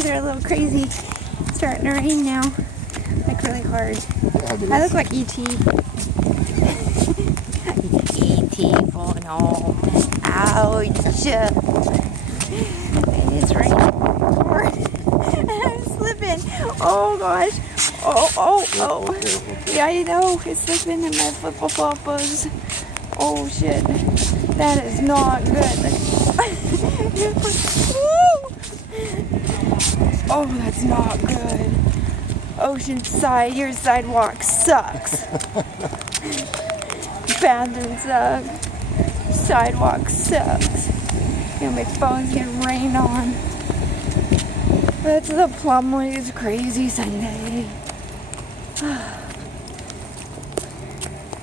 Sundays are a little crazy. It's starting to rain now. Like really hard. I look like E.T. E.T. falling home. Ouch. It's raining hard. I'm slipping. Oh gosh. Oh. Yeah, I know. It's slipping in my flip-floppers. Oh shit. That is not good. Oh, that's not good. Oceanside, your sidewalk sucks. Bathroom sucks. Sidewalk sucks. You know, my phone's getting rained on. That's the Plumley's crazy Sunday.